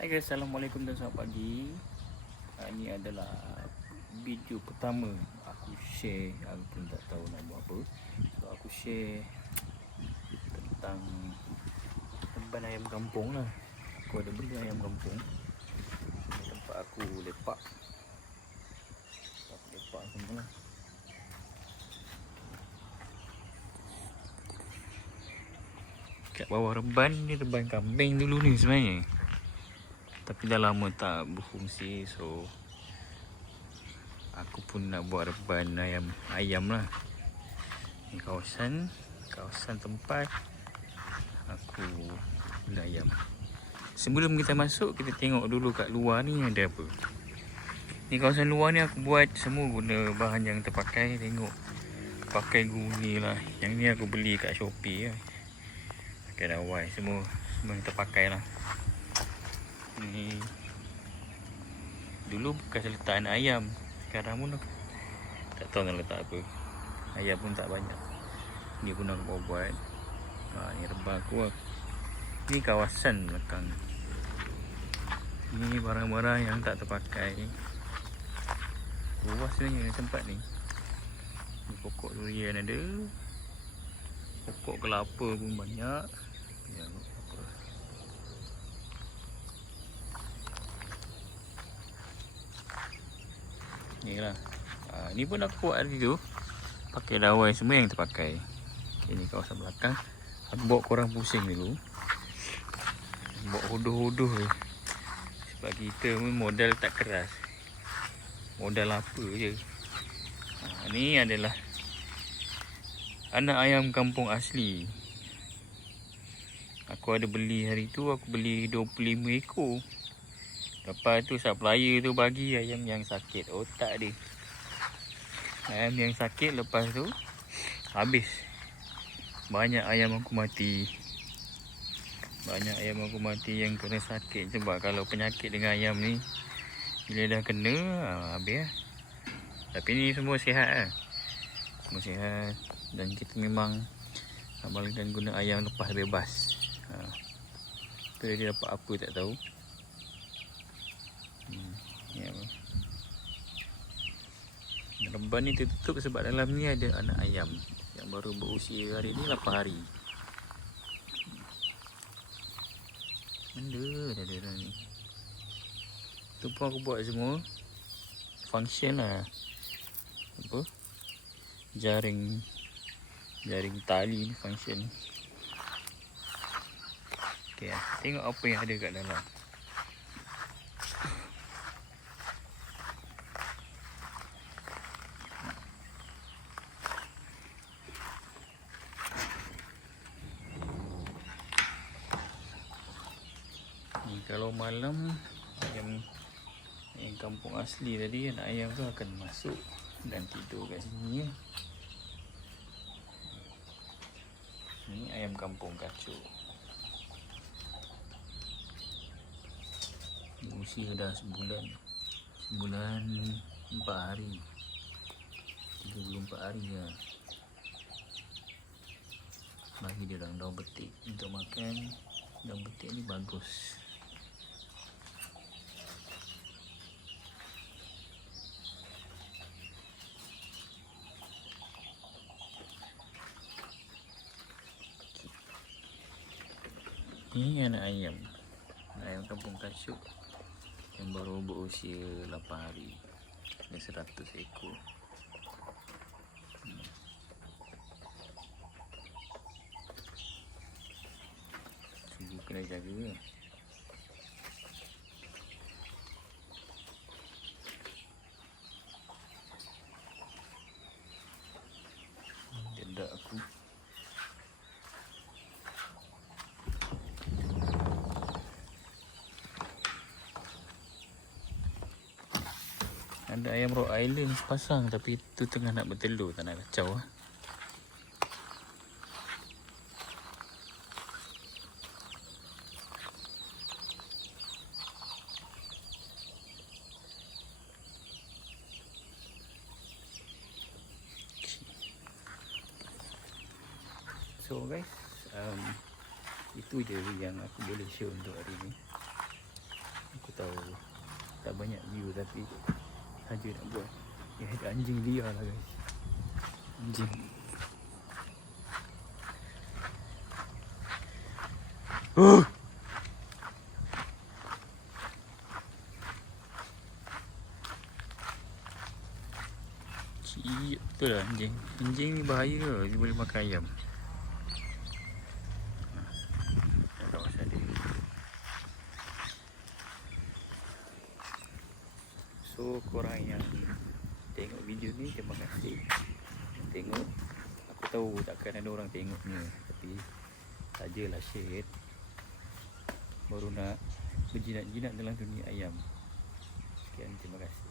Hai guys, Assalamualaikum dan selamat pagi. Uh, Ini adalah video pertama Aku share, aku pun tak tahu nak buat apa. So aku share Tentang Tempat ayam kampung lah. Aku ada beli ayam kampung. Di Tempat aku lepak. Aku lepak semua lah. Kat bawah reban ni reban kambing dulu ni sebenarnya tapi dah lama tak berfungsi so aku pun nak buat reban ayam ayam lah. Ni kawasan kawasan tempat aku beli ayam. Sebelum kita masuk kita tengok dulu kat luar ni ada apa. Ni kawasan luar ni aku buat semua guna bahan yang terpakai. Tengok pakai guni lah. Yang ni aku beli kat Shopee lah. Pakai dawai semua semua yang terpakai lah ni. Dulu bekas letak anak ayam. Sekarang pun aku tak tahu nak letak apa. Ayam pun tak banyak. Ni pun aku buat ha, ni rebah aku lah. ni kawasan belakang. Ni barang-barang yang tak terpakai. Luas sebenarnya tempat ni. Ni pokok durian ada. Pokok kelapa pun banyak. Ya, apa Ni lah ha, Ni pun aku buat hari tu. Pakai dawai semua yang terpakai. Okay, Ni kawasan belakang. Aku bawa korang pusing dulu. Bawa huduh-huduh je Sebab kita pun modal tak keras. Modal apa je. Ha, Ni adalah Anak ayam kampung asli. Aku ada beli hari tu Aku beli 25 ekor Lepas tu supplier tu bagi ayam yang sakit otak dia. Ayam yang sakit lepas tu habis. Banyak ayam aku mati. Banyak ayam aku mati yang kena sakit sebab kalau penyakit dengan ayam ni bila dah kena ha, habis lah. Tapi ni semua sihat lah. Semua sihat dan kita memang amalkan guna ayam lepas bebas. Ha. Tu dia dapat apa tak tahu. Hmm, ya. Remban ni tertutup sebab dalam ni ada anak ayam yang baru berusia hari ni 8 hari. Mana dah ada dah ni. Tu pun aku buat semua function lah. Apa? Jaring jaring tali ni function. Okay, tengok apa yang ada kat dalam. Ni kalau malam ayam yang kampung asli tadi anak ayam tu akan masuk dan tidur kat sini ya. Ni ayam kampung kacau. Usia dah sebulan. Sebulan empat hari. 34 hari lah. Bagi dia orang daun betik untuk makan. Daun betik ni bagus. Ini anak ayam. Ayam kampung kasut Yang baru berusia 8 hari. Ada 100 ekor. Hmm. Sungguh kena jaga lah. Dedak aku Ada ayam Rock Island pasang tapi tu tengah nak bertelur tak nak kacau lah. So guys, um, itu je yang aku boleh share untuk hari ni. tahu tak banyak view tapi saja nak buat. Eh ada anjing liar lah guys. Anjing. Oh. Cik, betul lah anjing. Anjing ni bahaya ke? Dia boleh makan ayam. Ha, kat kawasan dia. So korang yang tengok video ni terima kasih. Tengok aku tahu takkan ada orang tengok ni tapi sajalah share baru nak berjinak-jinak dalam dunia ayam. Sekian terima kasih.